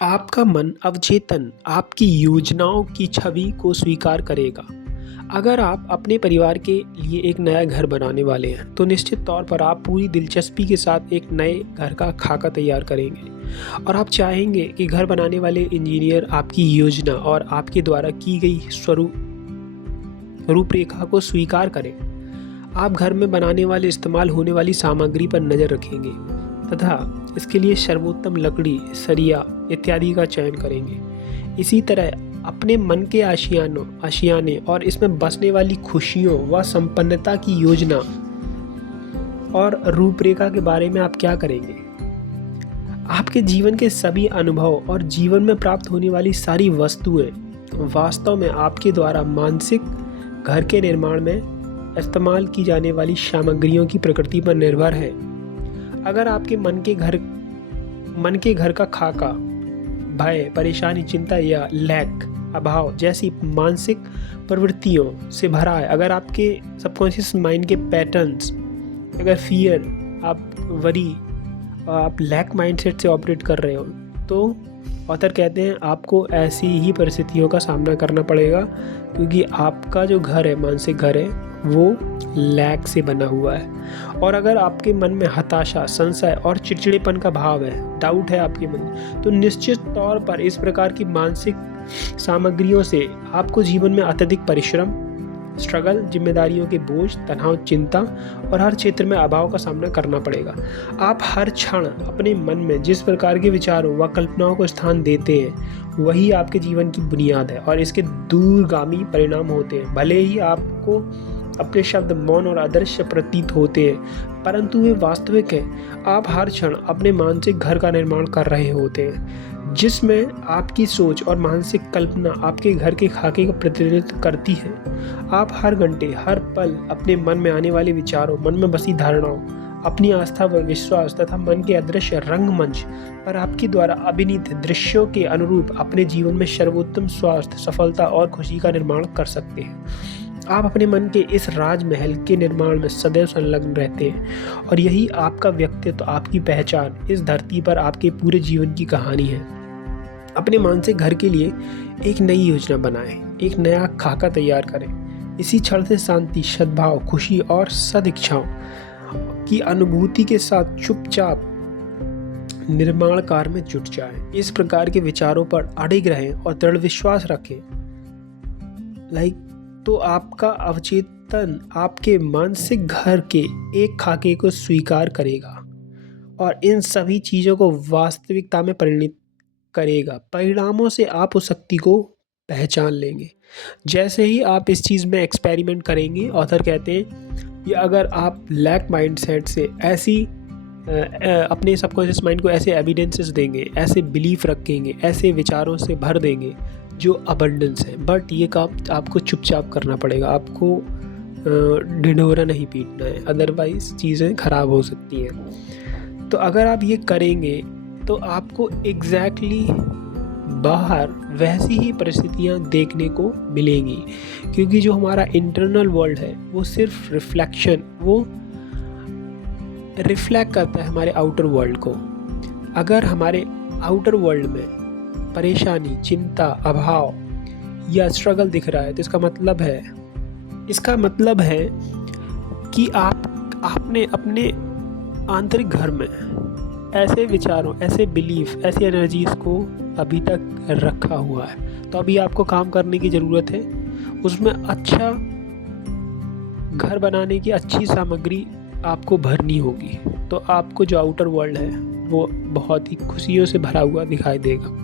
आपका मन अवचेतन आपकी योजनाओं की छवि को स्वीकार करेगा। अगर आप अपने परिवार के लिए एक नया घर बनाने वाले हैं, तो निश्चित तौर पर आप पूरी दिलचस्पी के साथ एक नए घर का खाका तैयार करेंगे और आप चाहेंगे कि घर बनाने वाले इंजीनियर आपकी योजना और आपके द्वारा की गई रूपरेखा को स्वीकार करें। आप घर में बनाने वाले इस्तेमाल होने वाली सामग्री पर नज़र रखेंगे तथा इसके लिए सर्वोत्तम लकड़ी, सरिया इत्यादि का चयन करेंगे। इसी तरह अपने मन के आशियाने और इसमें बसने वाली खुशियों व संपन्नता की योजना और रूपरेखा के बारे में आप क्या करेंगे? आपके जीवन के सभी अनुभव और जीवन में प्राप्त होने वाली सारी वस्तुएं वास्तव में आपके द्वारा मानसिक घर के निर्माण में इस्तेमाल की जाने वाली सामग्रियों की प्रकृति पर निर्भर है। अगर आपके मन के घर का खाका भय, परेशानी, चिंता या लैक, अभाव जैसी मानसिक प्रवृत्तियों से भरा है, अगर आपके सबकॉन्शियस माइंड के पैटर्न्स, अगर फियर, आप वरी, आप लैक माइंडसेट से ऑपरेट कर रहे हो, तो ऑथर कहते हैं आपको ऐसी ही परिस्थितियों का सामना करना पड़ेगा, क्योंकि आपका जो घर है, मानसिक घर है, वो लैक से बना हुआ है। और अगर आपके मन में हताशा, संशय और चिड़चिड़ेपन का भाव है, डाउट है आपके मन में, तो निश्चित तौर पर इस प्रकार की मानसिक सामग्रियों से आपको जीवन में अत्यधिक परिश्रम, स्ट्रगल, जिम्मेदारियों के बोझ, तनाव, चिंता और हर क्षेत्र में अभाव का सामना करना पड़ेगा। आप हर क्षण अपने मन में जिस प्रकार के विचारों व कल्पनाओं को स्थान देते हैं, वही आपके जीवन की बुनियाद है और इसके दूरगामी परिणाम होते हैं। भले ही आपको अपने शब्द मौन और अदृश्य प्रतीत होते हैं, परंतु वे वास्तविक हैं। आप हर क्षण अपने मानसिक घर का निर्माण कर रहे होते हैं, जिसमें आपकी सोच और मानसिक कल्पना आपके घर के खाके का प्रतिनिधित्व करती है। आप हर घंटे, हर पल अपने मन में आने वाले विचारों, मन में बसी धारणाओं, अपनी आस्था व विश्वास तथा मन के अदृश्य रंगमंच पर आपके द्वारा अभिनीत दृश्यों के अनुरूप अपने जीवन में सर्वोत्तम स्वास्थ्य, सफलता और खुशी का निर्माण कर सकते हैं। आप अपने मन के इस राजमहल के निर्माण में सदैव संलग्न रहते हैं और यही आपका व्यक्तित्व, आपकी पहचान, इस धरती पर आपके पूरे जीवन की कहानी है। अपने मानसिक घर के लिए एक नई योजना बनाएं, एक नया खाका तैयार करें। इसी क्षण से शांति, सद्भाव, खुशी और सदिच्छाओं की अनुभूति के साथ चुपचाप निर्माण कार्य में जुट जाएं। इस प्रकार के विचारों पर अडिग रहें और दृढ़ विश्वास रखें। तो आपका अवचेतन आपके मानसिक घर के एक खाके को स्वीकार करेगा और इन सभी चीज़ों को वास्तविकता में परिणित करेगा। परिणामों से आप उस शक्ति को पहचान लेंगे। जैसे ही आप इस चीज़ में एक्सपेरिमेंट करेंगे, ऑथर कहते हैं कि अगर आप लैक माइंडसेट से ऐसी अपने सबकॉन्शियस माइंड को ऐसे एविडेंसेस देंगे, ऐसे बिलीफ रखेंगे, ऐसे विचारों से भर देंगे जो अबंडेंस है, बट ये काम आपको चुपचाप करना पड़ेगा। आपको ढिंढोरा नहीं पीटना है, अदरवाइज चीज़ें खराब हो सकती हैं। तो अगर आप ये करेंगे तो आपको एग्जैक्टली बाहर वैसी ही परिस्थितियाँ देखने को मिलेंगी, क्योंकि जो हमारा इंटरनल वर्ल्ड है वो सिर्फ रिफ्लेक्शन, वो रिफ्लेक्ट करता है हमारे आउटर वर्ल्ड को। अगर हमारे आउटर वर्ल्ड में परेशानी, चिंता, अभाव या स्ट्रगल दिख रहा है, तो इसका मतलब है कि आपने अपने आंतरिक घर में ऐसे विचारों, ऐसे बिलीफ, ऐसी एनर्जीज को अभी तक रखा हुआ है। तो अभी आपको काम करने की ज़रूरत है, उसमें अच्छा घर बनाने की अच्छी सामग्री आपको भरनी होगी, तो आपको जो आउटर वर्ल्ड है वो बहुत ही खुशियों से भरा हुआ दिखाई देगा।